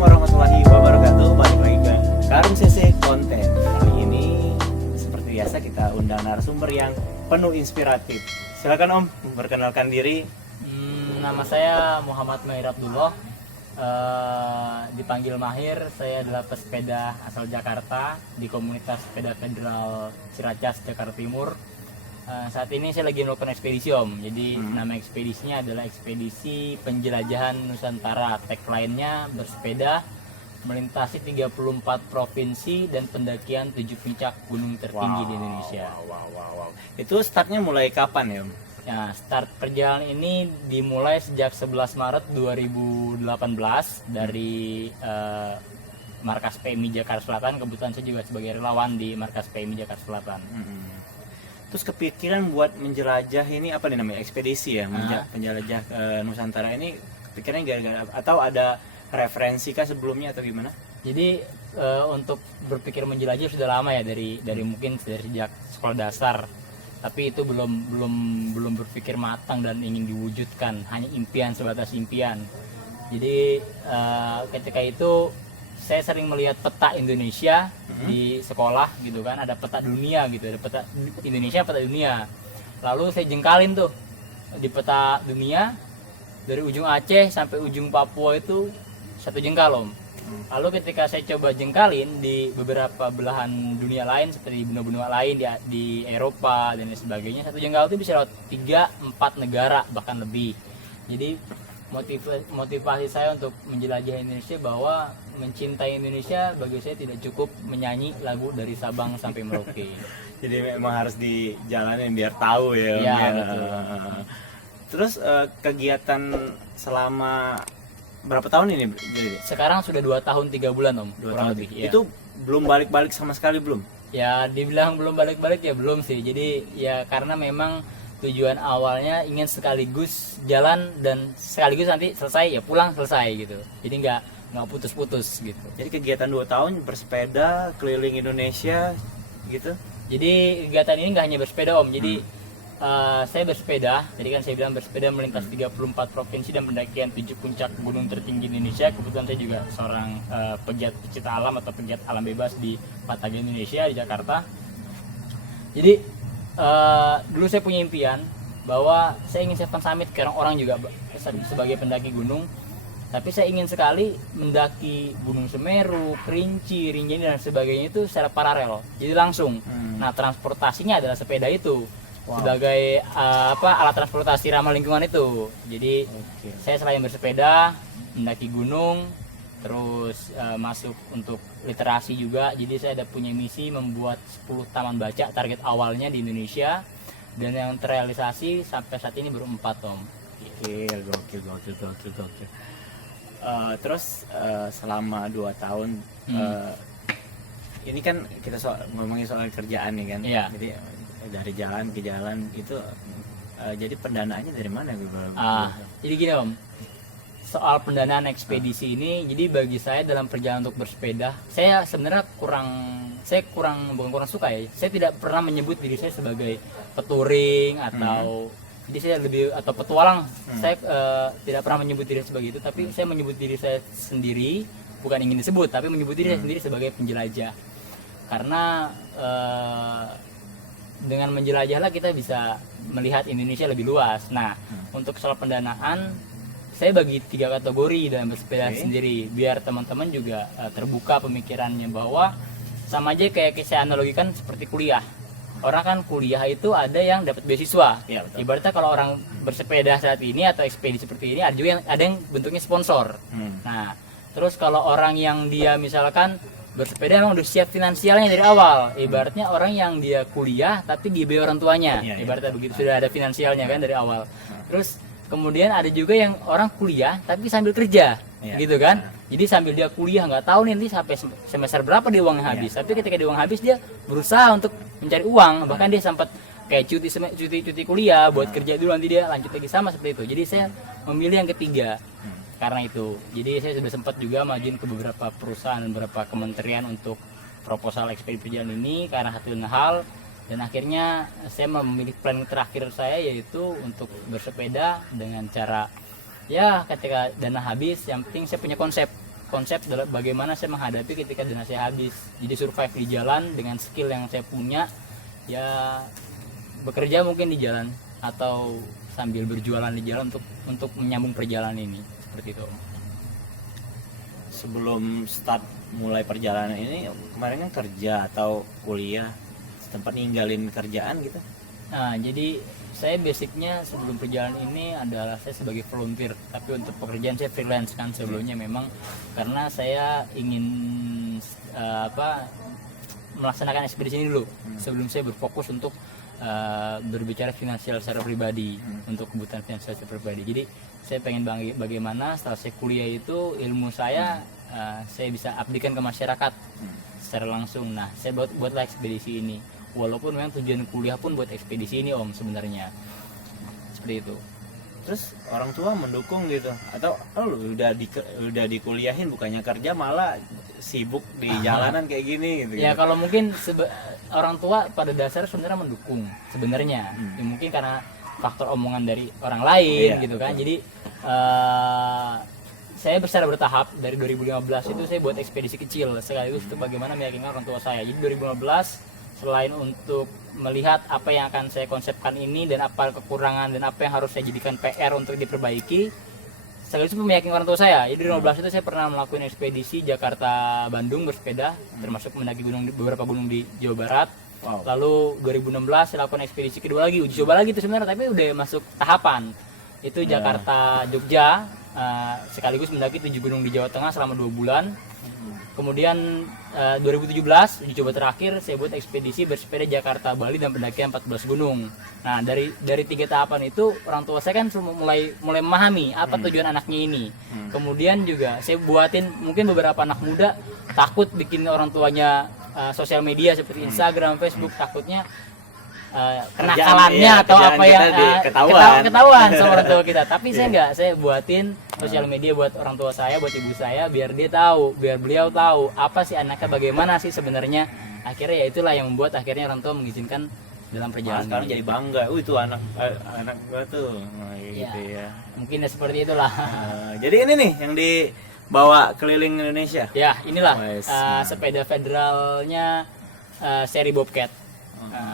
warahmatullahi wabarakatuh. Balik lagi ke Karung CC Konten. Kali ini seperti biasa kita undang narasumber yang penuh inspiratif. Silakan Om, memperkenalkan diri. Nama saya Muhammad Mahir Abdullah. Dipanggil Mahir. Saya adalah pesepeda asal Jakarta di komunitas sepeda federal Ciracas, Jakarta Timur. Saat ini saya lagi melakukan ekspedisi Om. Jadi nama ekspedisinya adalah Ekspedisi Penjelajahan Nusantara. Tagline-nya bersepeda melintasi 34 provinsi dan pendakian 7 puncak gunung tertinggi di Indonesia. Wow. Itu startnya mulai kapan ya Om? Ya, start perjalanan ini dimulai sejak 11 Maret 2018 dari markas PMI Jakarta Selatan. Kebetulan saya juga sebagai relawan di markas PMI Jakarta Selatan. Terus kepikiran buat menjelajah ini apa nih namanya, ekspedisi ya, penjelajah Nusantara ini kepikirannya gara-gara atau ada referensi kah sebelumnya atau gimana? Jadi untuk berpikir menjelajah sudah lama ya, dari mungkin dari sejak sekolah dasar, tapi itu belum berpikir matang dan ingin diwujudkan, hanya impian, sebatas impian. Jadi ketika itu saya sering melihat peta Indonesia di sekolah gitu kan, ada peta dunia gitu, ada peta Indonesia, peta dunia. Lalu saya jengkalin tuh di peta dunia dari ujung Aceh sampai ujung Papua itu 1 jengkal Om. Lalu ketika saya coba jengkalin di beberapa belahan dunia lain seperti benua-benua lain di Eropa dan lain sebagainya, 1 jengkal itu bisa lewat 3-4 negara bahkan lebih. Jadi motivasi saya untuk menjelajah Indonesia bahwa mencintai Indonesia bagi saya tidak cukup menyanyi lagu dari Sabang sampai Merauke. Jadi memang harus dijalanin biar tahu ya Om. Ya, Ya. betul. Terus kegiatan selama berapa tahun ini? Jadi Sekarang sudah 2 tahun 3 bulan Om, 2 kurang tahun. lebih. Ya. Itu belum balik-balik sama sekali belum? Ya dibilang belum balik-balik ya belum sih. Jadi ya karena memang tujuan awalnya ingin sekaligus jalan dan sekaligus nanti selesai ya pulang selesai gitu. Jadi nggak putus-putus gitu. Jadi kegiatan 2 tahun bersepeda keliling Indonesia gitu? Jadi kegiatan ini nggak hanya bersepeda Om. Jadi saya bersepeda, tadi kan saya bilang bersepeda melintas 34 provinsi dan pendakian 7 puncak gunung tertinggi di Indonesia. Kebetulan saya juga seorang pegiat pecinta alam atau pegiat alam bebas di Patagon Indonesia di Jakarta. Jadi dulu saya punya impian bahwa saya ingin Seven Summit, karena orang juga sebagai pendaki gunung. Tapi saya ingin sekali mendaki Gunung Semeru, Kerinci, Rinjani dan sebagainya itu secara paralel. Jadi langsung. Nah, transportasinya adalah sepeda itu. Sebagai alat transportasi ramah lingkungan itu. Jadi saya selain bersepeda, mendaki gunung, terus masuk untuk literasi juga. Jadi saya ada punya misi membuat 10 taman baca, target awalnya di Indonesia, dan yang terrealisasi sampai saat ini baru 4 Om. Gokil. Terus selama 2 tahun ini kan kita ngomongin soal kerjaan nih kan. Iya. Jadi dari jalan ke jalan itu jadi pendanaannya dari mana? Jadi gini Om, soal pendanaan ekspedisi ini, jadi bagi saya dalam perjalanan untuk bersepeda, saya sebenarnya bukan kurang suka ya. Saya tidak pernah menyebut diri saya sebagai peturing atau jadi saya lebih atau petualang. Saya tidak pernah menyebut diri sebagai itu, tapi saya menyebut diri saya sendiri, bukan ingin disebut, tapi menyebut diri saya sendiri sebagai penjelajah. Karena dengan menjelajahlah kita bisa melihat Indonesia lebih luas. Nah, untuk soal pendanaan saya bagi 3 kategori dalam bersepeda sendiri, biar teman-teman juga terbuka pemikirannya bahwa sama aja kayak saya analogikan seperti kuliah. Orang kan kuliah itu ada yang dapat beasiswa. Ya, betul. Ibaratnya kalau orang bersepeda saat ini atau ekspedisi seperti ini, ada yang bentuknya sponsor. Nah, terus kalau orang yang dia misalkan bersepeda memang udah siap finansialnya dari awal. Ibaratnya orang yang dia kuliah tapi dibayar orang tuanya. Ibaratnya begitu, sudah ada finansialnya kan dari awal. Terus kemudian ada juga yang orang kuliah tapi sambil kerja, gitu kan. Jadi sambil dia kuliah nggak tahu nih nanti sampai semester berapa dia uangnya habis. Tapi ketika dia uang habis dia berusaha untuk mencari uang. Bahkan dia sempat kayak cuti kuliah buat kerja dulu, nanti dia lanjut lagi, sama seperti itu. Jadi saya memilih yang ketiga. Karena itu, jadi saya sudah sempat juga majuin ke beberapa perusahaan dan beberapa kementerian untuk proposal ekspedisi perjalanan ini karena satu hal, dan akhirnya saya memilih plan terakhir saya yaitu untuk bersepeda dengan cara ya ketika dana habis yang penting saya punya konsep konsep bagaimana saya menghadapi ketika dana saya habis. Jadi survive di jalan dengan skill yang saya punya, ya bekerja mungkin di jalan atau sambil berjualan di jalan untuk menyambung perjalanan ini, seperti itu. Sebelum start mulai perjalanan ini kemarin kan kerja atau kuliah, sempat ninggalin kerjaan gitu? Nah, jadi saya basicnya sebelum perjalanan ini adalah saya sebagai volunteer, tapi untuk pekerjaan saya freelance kan sebelumnya, memang karena saya ingin melaksanakan ekspedisi ini dulu sebelum saya berfokus untuk berbicara finansial secara pribadi, untuk kebutuhan finansial secara pribadi. Jadi saya pengen bagaimana setelah saya kuliah itu ilmu saya bisa abdikan ke masyarakat secara langsung. Nah, saya buatlah ekspedisi ini, walaupun memang tujuan kuliah pun buat ekspedisi ini Om sebenarnya, seperti itu. Terus orang tua mendukung gitu atau lu udah dikuliahin bukannya kerja malah sibuk di jalanan kayak gini gitu? Ya kalau mungkin orang tua pada dasar sebenarnya mendukung sebenarnya. Ya, mungkin karena faktor omongan dari orang lain gitu kan. Jadi saya secara bertahap dari 2015 itu saya buat ekspedisi kecil sekaligus untuk bagaimana meyakinkan orang tua saya. Jadi 2015 selain untuk melihat apa yang akan saya konsepkan ini dan apa kekurangan dan apa yang harus saya jadikan PR untuk diperbaiki, sekaligus meyakinkan orang tua saya. Jadi 2015 itu saya pernah melakukan ekspedisi Jakarta Bandung bersepeda, termasuk mendaki beberapa gunung di Jawa Barat. Wow. Lalu 2016 saya lakukan ekspedisi kedua lagi, uji coba lagi itu sebenarnya, tapi udah masuk tahapan. Itu Jakarta Jogja, sekaligus mendaki 7 gunung di Jawa Tengah selama 2 bulan. Kemudian 2017 uji coba terakhir saya buat ekspedisi bersepeda Jakarta Bali dan pendakian 14 gunung. Nah, dari 3 tahapan itu orang tua saya kan mulai memahami apa tujuan anaknya ini. Kemudian juga saya buatin, mungkin beberapa anak muda takut bikin orang tuanya sosial media seperti Instagram, Facebook, takutnya kenakalannya atau apa yang ketahuan sama orang tua kita. Tapi saya enggak, saya buatin sosial media buat orang tua saya, buat ibu saya, biar dia tahu, biar beliau tahu apa sih anaknya, bagaimana sih sebenarnya. Akhirnya ya itulah yang membuat akhirnya orang tua mengizinkan dalam perjalanan. Sekarang jadi bangga, itu anak gua tuh, gitu ya. Mungkin ya seperti itulah. Jadi ini nih yang dibawa keliling Indonesia. Ya, inilah sepeda federalnya seri Bobcat.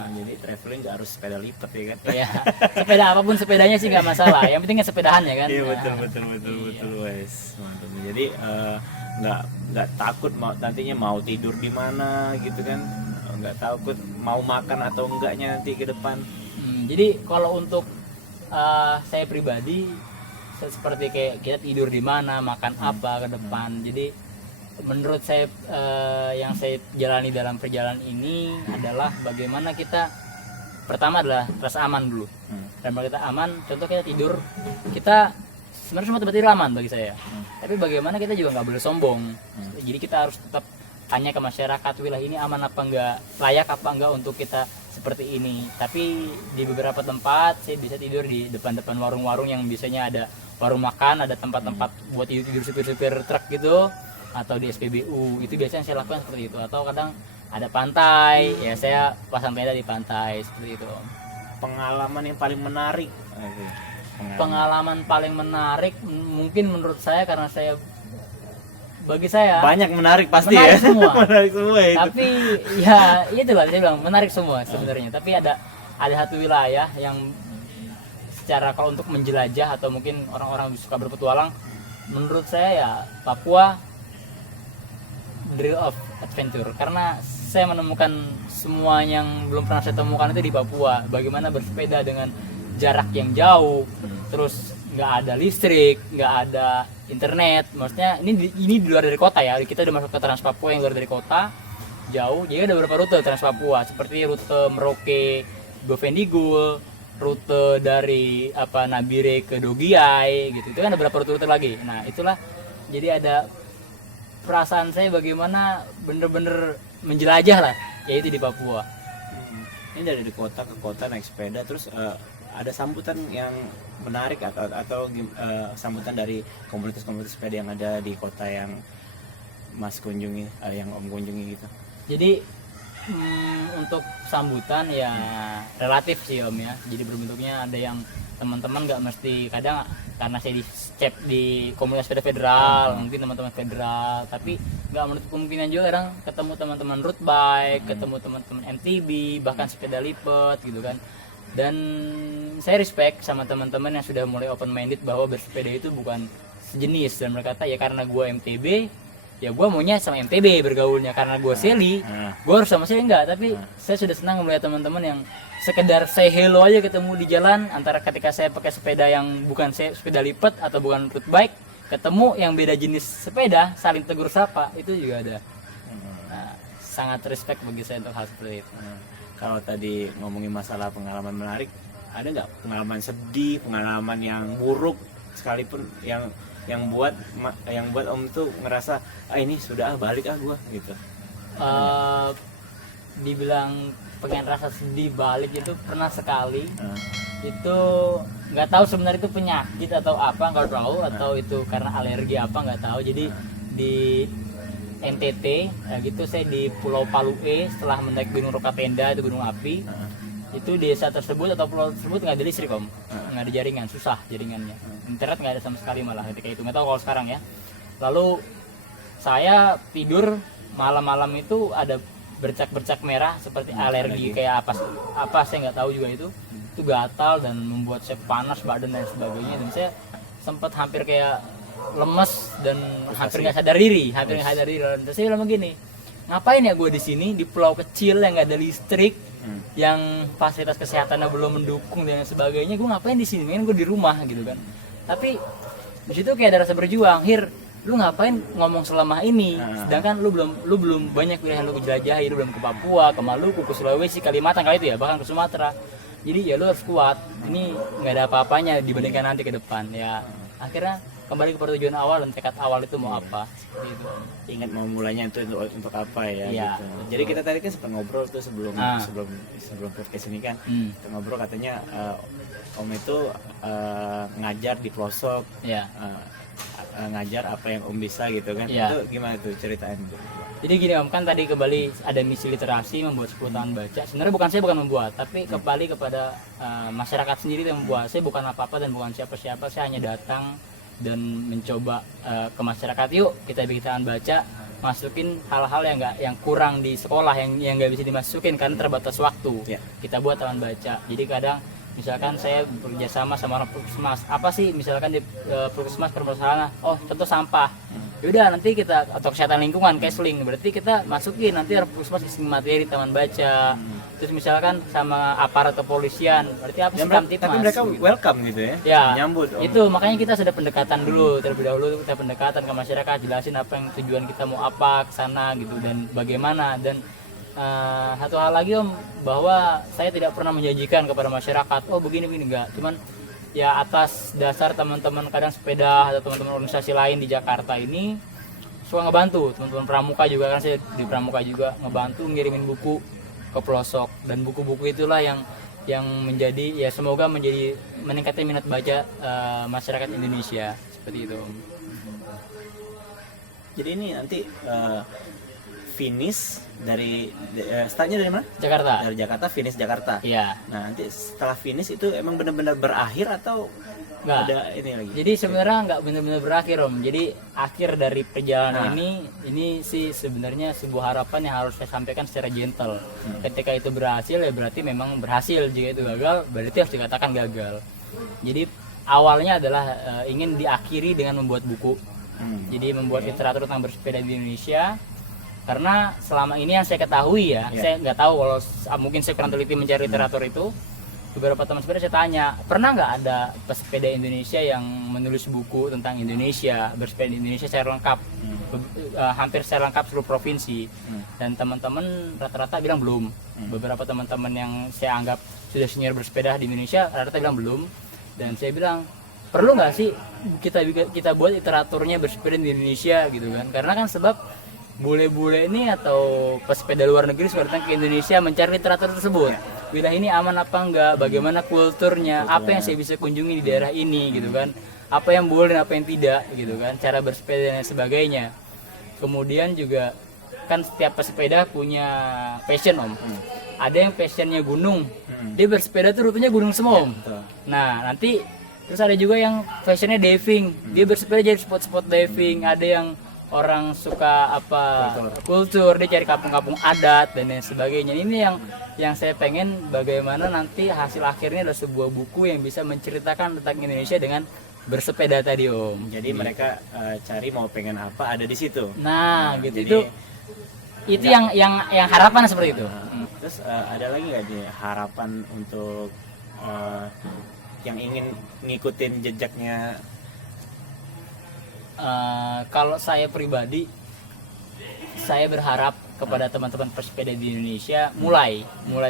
Jadi traveling nggak harus sepeda lipat ya kan? Iya, sepeda apapun sepedanya sih nggak masalah. Yang penting sepedahan ya kan? Iya betul wes. Mantap. Jadi nggak takut nantinya mau tidur di mana gitu kan? Nggak takut mau makan atau enggaknya nanti ke depan. Jadi kalau untuk saya pribadi seperti kayak kita tidur di mana, makan apa ke depan. Jadi menurut saya yang saya jalani dalam perjalanan ini adalah bagaimana kita pertama adalah rasa aman dulu. Dan kalau kita aman, contoh kita tidur, kita sebenarnya semua tempat tidur aman bagi saya. Tapi bagaimana kita juga nggak boleh sombong. Jadi kita harus tetap tanya ke masyarakat, wilayah ini aman apa enggak, layak apa enggak untuk kita seperti ini. Tapi di beberapa tempat saya bisa tidur di depan-depan warung-warung yang biasanya ada warung makan, ada tempat-tempat buat tidur supir-supir truk gitu, atau di SPBU. Itu biasanya saya lakukan seperti itu. Atau kadang ada pantai, ya saya pasang tenda di pantai seperti itu. Pengalaman yang paling menarik. Pengalaman paling menarik mungkin menurut saya, karena bagi saya banyak menarik pasti menarik ya. Semua. Menarik semua itu. Tapi ya itulah saya bilang menarik semua sebenarnya. Tapi ada satu wilayah yang secara kalau untuk menjelajah atau mungkin orang-orang suka berpetualang, menurut saya ya Papua Drill of Adventure, karena saya menemukan semua yang belum pernah saya temukan itu di Papua. Bagaimana bersepeda dengan jarak yang jauh, terus nggak ada listrik, nggak ada internet. Maksudnya ini di luar dari kota ya. Kita udah masuk ke Trans Papua yang luar dari kota, jauh. Jadi ada beberapa rute Trans Papua, seperti rute Merauke Bovendigul, rute dari Nabire ke Dogiai gitu. Itu kan ada beberapa rute lagi. Nah itulah, jadi ada perasaan saya bagaimana bener-bener menjelajah lah, yaitu di Papua. Ini dari kota ke kota naik sepeda, terus ada sambutan yang menarik atau sambutan dari komunitas-komunitas sepeda yang ada di kota yang Mas kunjungi, yang Om kunjungi gitu. Jadi Untuk sambutan ya relatif sih Om ya. Jadi berbentuknya ada yang teman-teman nggak mesti, kadang karena saya di cep di komunitas sepeda federal, mungkin teman-teman federal, tapi nggak menutup kemungkinan juga kadang ketemu teman-teman road bike, ketemu teman-teman MTB, bahkan sepeda lipat gitu kan. Dan saya respect sama teman-teman yang sudah mulai open minded bahwa bersepeda itu bukan sejenis, dan berkata ya karena gue MTB ya gue maunya sama MTB bergaulnya, karena gue Seli gue harus sama Seli enggak. Tapi saya sudah senang melihat teman-teman yang sekedar say hello aja ketemu di jalan, antara ketika saya pakai sepeda yang bukan sepeda lipat atau bukan road bike, ketemu yang beda jenis sepeda, saling tegur sapa, itu juga ada. Nah, sangat respect bagi saya untuk hal seperti itu. Kalau tadi ngomongin masalah pengalaman menarik, ada nggak pengalaman sedih, pengalaman yang buruk sekalipun yang buat Om tuh ngerasa ini sudah balik gua gitu? Dibilang pengen rasa sedih balik itu pernah sekali. Itu nggak tahu sebenarnya itu penyakit atau apa, nggak tahu, atau itu karena alergi apa nggak tahu. Jadi di NTT ya gitu, saya di Pulau Palue setelah menaik Gunung Rokatenda, itu gunung api. Itu desa tersebut atau pulau tersebut nggak ada listrik Om, nggak ada jaringan, susah jaringannya, internet nggak ada sama sekali malah ketika itu, nggak tahu kalau sekarang ya. Lalu saya tidur malam-malam itu ada bercak-bercak merah seperti alergi kayak apa saya nggak tahu juga. Itu gatal dan membuat saya panas badan dan sebagainya, dan saya sempat hampir kayak lemes dan hampir nggak sadar diri. Dan saya bilang begini, ngapain ya gue di sini di pulau kecil yang nggak ada listrik, yang fasilitas kesehatannya belum mendukung dan sebagainya, gue ngapain di sini, kan gue di rumah gitu kan. Tapi di situ kayak ada rasa berjuang, lu ngapain ngomong selama ini, sedangkan lu belum banyak pilihan lu jelajahi, lu belum ke Papua, ke Maluku, ke Sulawesi, Kalimantan kali itu ya, bahkan ke Sumatera. Jadi ya lu harus kuat, ini nggak ada apa-apanya dibandingkan nanti ke depan ya. Akhirnya kembali ke tujuan awal dan tekad awal itu mau apa, seperti itu. Ingat mau mulainya itu untuk apa ya, gitu. Jadi kita tadi kan sempat ngobrol tuh sebelum podcast ini kan, kita ngobrol katanya Om itu ngajar di pelosok, ngajar apa yang Om bisa gitu kan. Itu gimana tuh ceritain tuh? Jadi gini Om, kan tadi kembali ada misi literasi membuat 10 tahun baca. Sebenarnya saya bukan membuat, tapi kembali kepada masyarakat sendiri yang membuat. Saya bukan apa-apa dan bukan siapa-siapa, saya hanya datang dan mencoba ke masyarakat, yuk kita bikin baca, masukin hal-hal yang kurang di sekolah, yang nggak bisa dimasukin karena terbatas waktu. Kita buat taman baca. Jadi kadang misalkan saya bekerja sama orang puskesmas, apa sih misalkan di puskesmas permasalahan, contoh sampah, yaudah nanti kita, atau kesehatan lingkungan, counseling, berarti kita masukin nanti orang puskesmas isi materi taman baca. Terus misalkan sama aparat kepolisian, berarti apa sih kamtipmas? Tapi mereka welcome gitu ya, menyambut. Itu makanya kita sudah pendekatan dulu, terlebih dahulu kita pendekatan ke masyarakat, jelasin apa yang tujuan kita mau apa ke sana gitu dan bagaimana. Dan satu hal lagi Om, bahwa saya tidak pernah menjanjikan kepada masyarakat begini enggak, cuman ya atas dasar teman-teman kadang sepeda atau teman-teman organisasi lain di Jakarta ini suka ngebantu, teman-teman pramuka juga, kan saya di pramuka juga ngebantu ngirimin buku ke pelosok, dan buku-buku itulah yang menjadi ya semoga menjadi meningkatkan minat baca masyarakat Indonesia, seperti itu. Jadi ini nanti finish dari startnya dari mana? Jakarta. Dari Jakarta, finish Jakarta. Iya. Nah nanti setelah finish itu emang benar-benar berakhir atau nggak ada ini lagi? Jadi sebenarnya nggak benar-benar berakhir Om. Jadi akhir dari perjalanan ini sih sebenarnya sebuah harapan yang harus saya sampaikan secara gentle. Ketika itu berhasil ya berarti memang berhasil. Jika itu gagal berarti harus dikatakan gagal. Jadi awalnya adalah ingin diakhiri dengan membuat buku. Jadi membuat literatur tentang bersepeda di Indonesia. Karena selama ini yang saya ketahui saya nggak tahu kalau mungkin saya kurang teliti mencari literatur itu. Beberapa teman sepeda saya tanya, pernah nggak ada pesepeda Indonesia yang menulis buku tentang Indonesia, bersepeda di Indonesia secara lengkap, hampir secara lengkap seluruh provinsi. Dan teman-teman rata-rata bilang belum. Beberapa teman-teman yang saya anggap sudah senior bersepeda di Indonesia rata-rata bilang belum. Dan saya bilang, perlu nggak sih kita buat literaturnya bersepeda di Indonesia gitu kan? Karena kan sebab bule-bule ini atau pesepeda luar negeri suka datang ke Indonesia mencari literatur tersebut. Wilayah ini aman apa enggak, bagaimana kulturnya, apa yang saya bisa kunjungi di daerah ini gitu kan, apa yang boleh dan apa yang tidak gitu kan, cara bersepeda dan sebagainya. Kemudian juga kan setiap pesepeda punya passion Om. Ada yang passionnya gunung, dia bersepeda tuh rutenya gunung semua Om. Nah nanti terus ada juga yang passionnya diving, dia bersepeda jadi spot-spot diving. Ada yang orang suka apa kultur, dia cari kampung-kampung adat dan lain sebagainya. Ini yang saya pengen, bagaimana nanti hasil akhirnya adalah sebuah buku yang bisa menceritakan tentang Indonesia dengan bersepeda tadi Om. Jadi mereka cari mau pengen apa ada di situ. Nah gitu, itu yang harapan seperti itu. Terus ada lagi nggak nih harapan untuk yang ingin ngikutin jejaknya? Kalau saya pribadi, saya berharap kepada teman-teman pesepeda di Indonesia mulai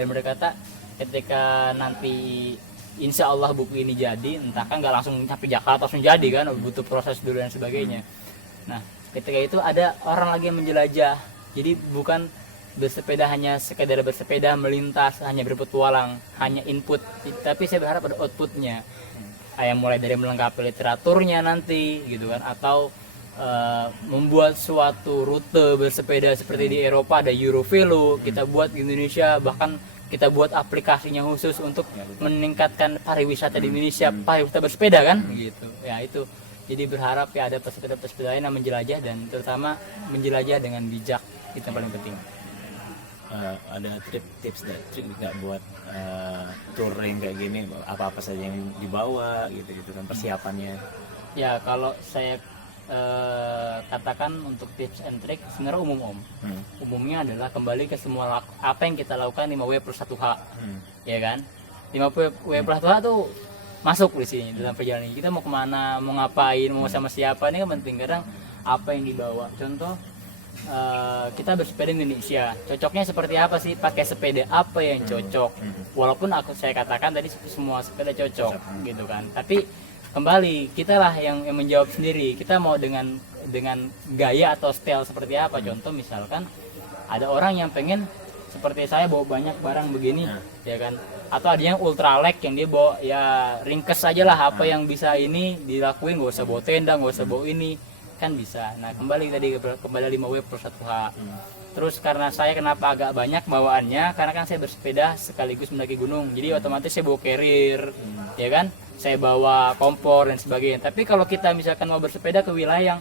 berkata, ketika nanti insya Allah buku ini jadi, entah kan nggak langsung sampai Jakarta langsung jadi kan, butuh proses dulu dan sebagainya. Nah ketika itu ada orang lagi yang menjelajah, jadi bukan bersepeda hanya sekedar bersepeda melintas, hanya berpetualang, hanya input, tapi saya berharap ada outputnya. Yang mulai dari melengkapi literaturnya nanti gitu kan, atau membuat suatu rute bersepeda seperti di Eropa ada Eurovelo, kita buat di Indonesia, bahkan kita buat aplikasinya khusus untuk meningkatkan pariwisata di Indonesia, pariwisata bersepeda kan gitu ya. Itu jadi berharap ya ada pesepeda-pesepeda lain yang menjelajah, dan terutama menjelajah dengan bijak, itu yang paling penting. Ada tips dan trik nggak buat touring kayak gini, apa-apa saja yang dibawa gitu kan persiapannya? Ya kalau saya katakan untuk tips and trick sebenarnya umum Om. Umumnya adalah kembali ke semua apa yang kita lakukan 5W+1H. Ya kan? 5W+1H tuh masuk di sini dalam perjalanan. Kita mau kemana, mau ngapain, mau sama siapa, ini kan penting. Kadang apa yang dibawa. Contoh kita bersepeda di Indonesia, cocoknya seperti apa sih, pakai sepeda apa yang cocok. Walaupun saya katakan tadi semua sepeda cocok gitu kan, tapi kembali kita lah yang menjawab sendiri, kita mau dengan gaya atau style seperti apa. Contoh misalkan ada orang yang pengen seperti saya bawa banyak barang begini ya kan, atau ada yang ultralek yang dia bawa ya ringkes aja lah, apa yang bisa ini dilakuin, gak usah bawa tenda, gak usah bawa ini kan bisa. Nah kembali tadi kembali 5W+1H. Terus karena saya kenapa agak banyak bawaannya, karena kan saya bersepeda sekaligus mendaki gunung, jadi otomatis saya bawa carrier ya kan, saya bawa kompor dan sebagainya. Tapi kalau kita misalkan mau bersepeda ke wilayah yang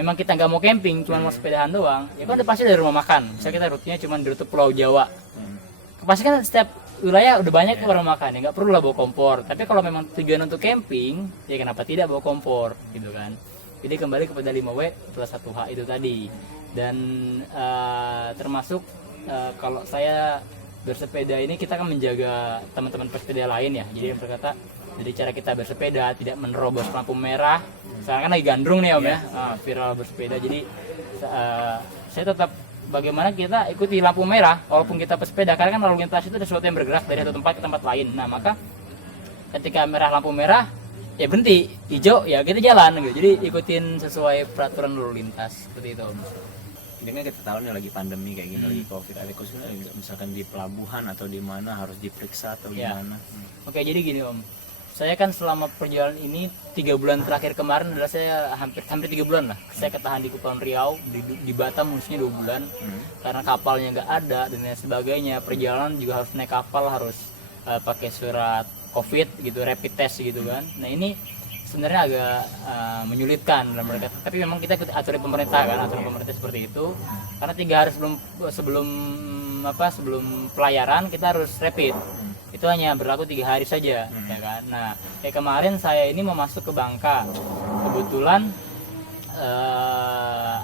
memang kita nggak mau camping, cuma mau sepedaan doang, ya kan udah pasti dari rumah makan. Misalnya kita rutenya cuma di rute Pulau Jawa, pasti kan setiap wilayah udah banyak orang makan, ya nggak perlu lah bawa kompor. Tapi kalau memang tujuan untuk camping, ya kenapa tidak bawa kompor gitu kan. Jadi kembali kepada 5W+1H itu tadi. Dan termasuk kalau saya bersepeda ini, kita kan menjaga teman-teman pesepeda lain ya. Jadi yang berkata, jadi cara kita bersepeda tidak menerobos lampu merah. Sekarang kan lagi gandrung nih Om ya, viral bersepeda. Jadi saya tetap bagaimana kita ikuti lampu merah walaupun kita pesepeda, karena kan lalu lintas itu ada sesuatu yang bergerak dari satu tempat ke tempat lain. Nah maka ketika lampu merah ya berhenti, hijau ya kita jalan gitu. Jadi ikutin sesuai peraturan lalu lintas seperti itu Om. Ini kan kita tahu nih lagi pandemi kayak gini, lagi COVID, ada khususnya misalkan di pelabuhan atau di mana harus diperiksa atau gimana? Oke, jadi gini Om, saya kan selama perjalanan ini 3 bulan terakhir kemarin adalah saya hampir 3 bulan lah saya ketahan di Kepulauan Riau, di Batam khususnya 2 bulan karena kapalnya nggak ada dan lain sebagainya. Perjalanan juga harus naik kapal, harus pakai surat COVID gitu, rapid test gitu kan. Nah ini sebenarnya agak menyulitkan dalam mereka, tapi memang kita ikut aturan pemerintah kan, aturan pemerintah seperti itu. Karena 3 hari sebelum pelayaran kita harus rapid. Itu hanya berlaku 3 hari saja ya kan. Nah kayak kemarin saya ini mau masuk ke Bangka, kebetulan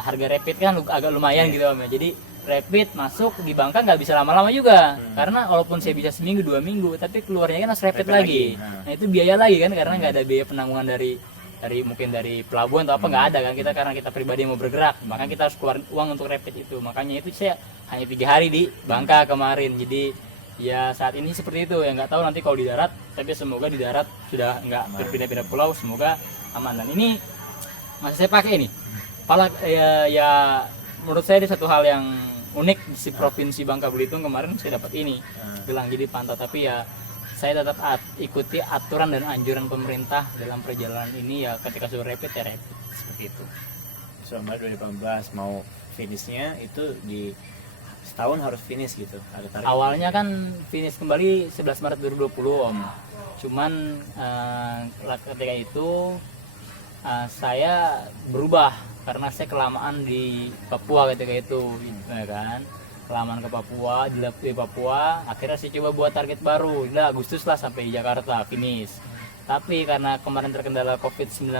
harga rapid kan agak lumayan gitu Om ya. Jadi rapid masuk di Bangka nggak bisa lama-lama juga, karena walaupun saya bisa seminggu 2 minggu, tapi keluarnya kan harus rapid lagi. Nah itu biaya lagi kan, karena nggak ada biaya penanggungan dari mungkin dari pelabuhan atau apa, nggak ada kan. Kita karena kita pribadi yang mau bergerak, maka kita harus keluar uang untuk rapid itu. Makanya itu saya hanya 3 hari di Bangka kemarin. Jadi ya saat ini seperti itu ya, nggak tahu nanti kalau di darat, tapi semoga di darat sudah nggak berpindah-pindah pulau, semoga aman. Dan ini masih saya pakai ini ya menurut saya ini satu hal yang unik di provinsi Bangka Belitung. Kemarin saya dapat ini gelang jadi pantau, tapi ya saya tetap ikuti aturan dan anjuran pemerintah dalam perjalanan ini ya. Ketika sudah rapid ya rapid seperti itu. Selama 2018 mau finishnya itu di setahun harus finish gitu, ada target? Awalnya kan finish kembali 11 Maret 2020 Om. Cuman ketika itu saya berubah karena saya kelamaan di Papua ketika itu, ya kan. Kelamaan ke Papua, di Papua, akhirnya saya coba buat target baru. Udah Agustus lah sampai Jakarta finish. Tapi karena kemarin terkendala COVID-19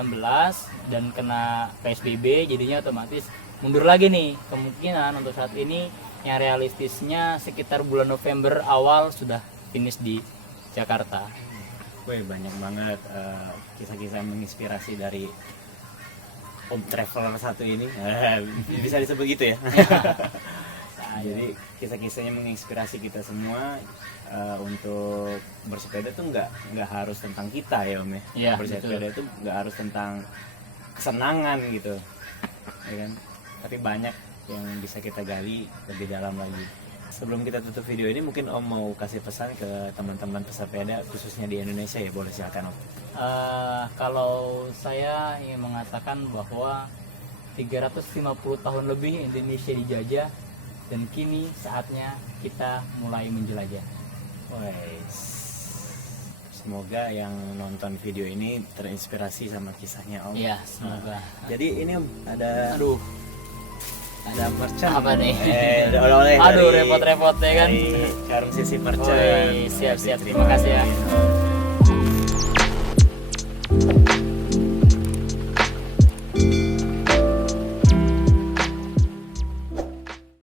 dan kena PSBB, jadinya otomatis mundur lagi nih. Kemungkinan untuk saat ini yang realistisnya sekitar bulan November awal sudah finish di Jakarta. Wih, banyak banget kisah-kisah yang menginspirasi dari Om Traveler satu ini. Bisa disebut gitu ya? Jadi kisah-kisahnya menginspirasi kita semua untuk bersepeda tuh nggak harus tentang kita ya Om ya. Iya, Bersepeda itu nggak harus tentang kesenangan gitu, ya kan? Tapi banyak yang bisa kita gali lebih dalam lagi. Sebelum kita tutup video ini, mungkin Om mau kasih pesan ke teman-teman pesepeda khususnya di Indonesia ya, boleh silakan Om. Kalau saya ingin mengatakan bahwa 350 tahun lebih Indonesia dijajah dan kini saatnya kita mulai menjelajah. Wes. Semoga yang nonton video ini terinspirasi sama kisahnya Om. Iya, semoga. Jadi ini Om ada merchant. Apa nih? Ada oleh-oleh. Aduh, repot-repot ya kan. Dari Charm Sisi Merchant. Siap-siap. Terima kasih ya.